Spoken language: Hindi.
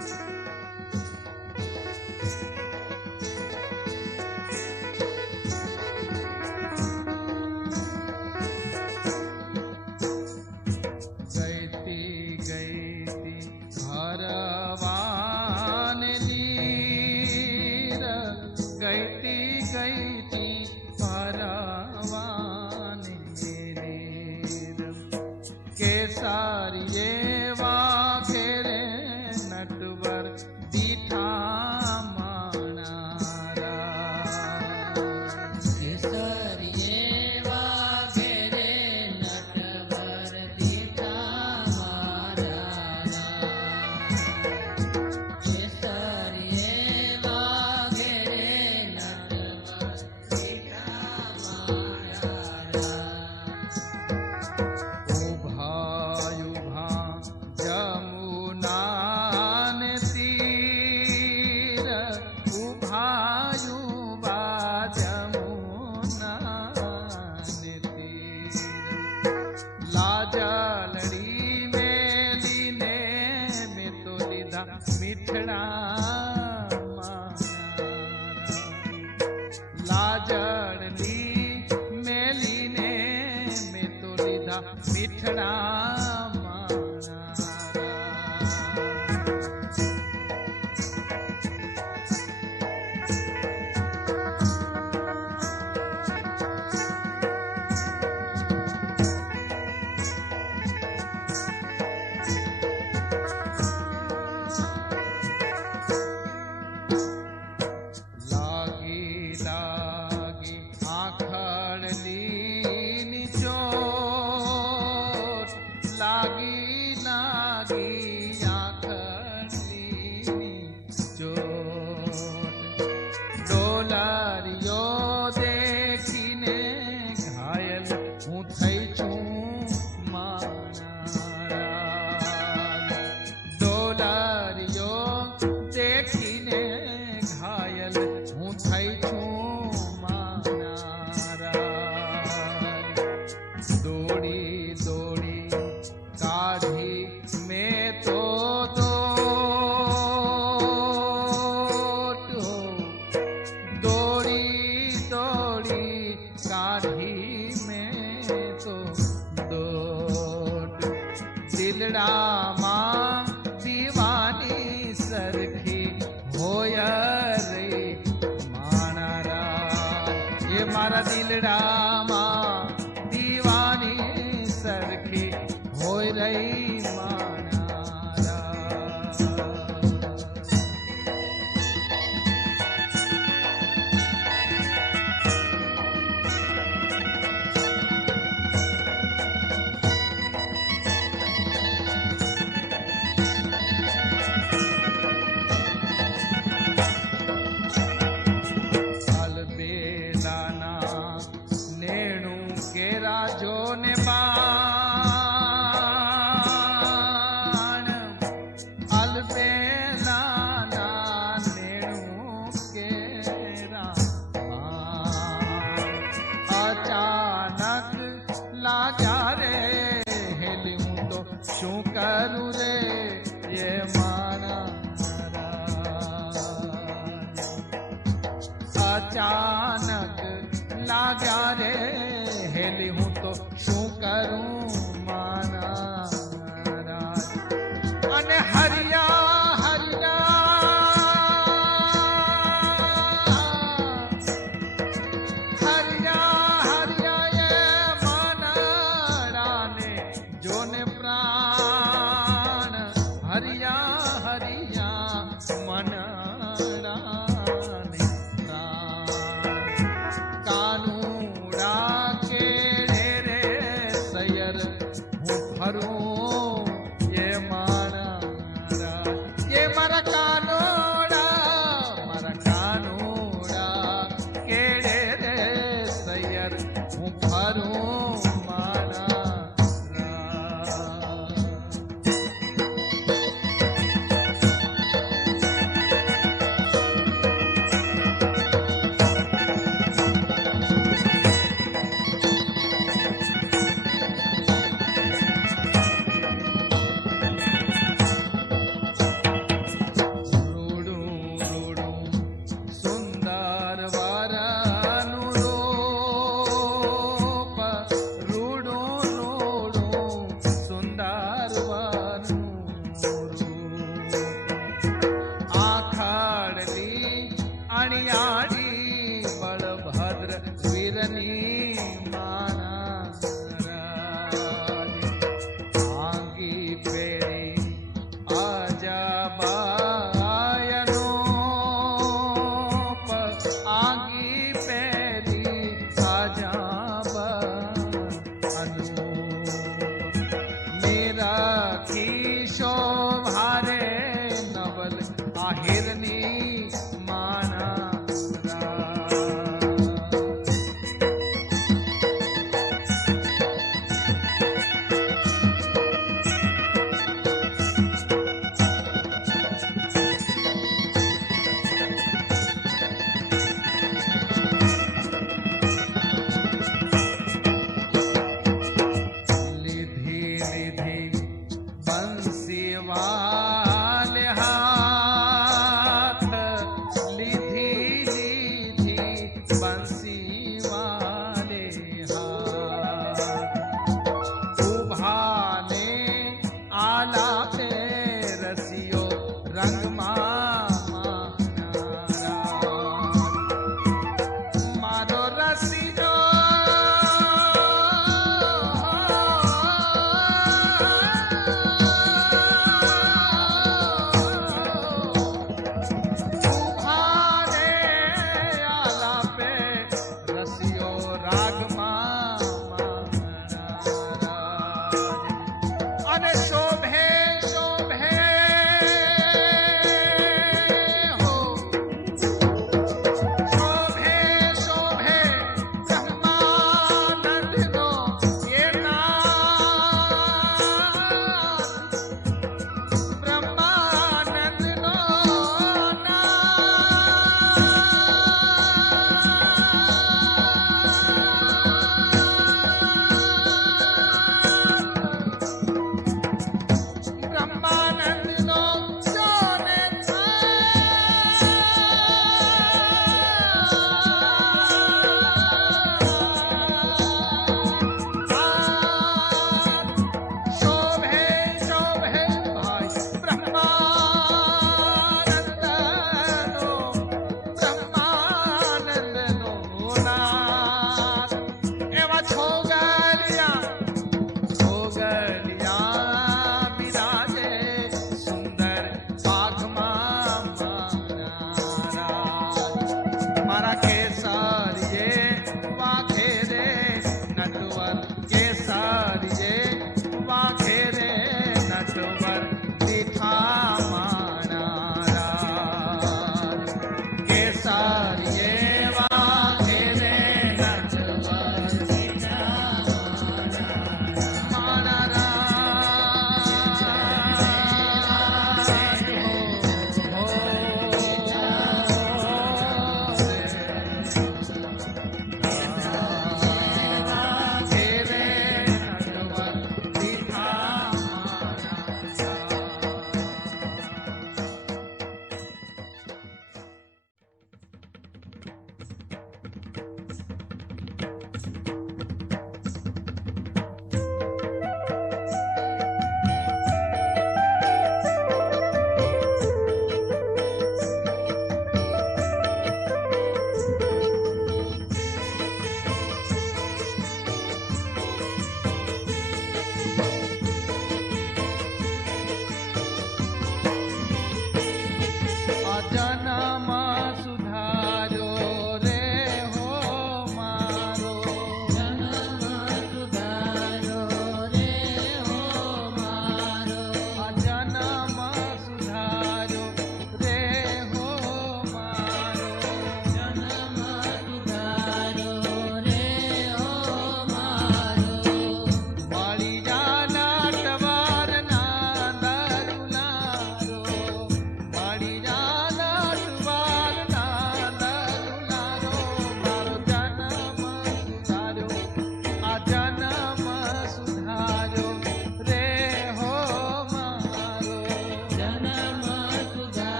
Thanks. લાગ્યા રે હેલી હું તો શું કરું માના રાજ અને હરિયા हरिया हरिया मन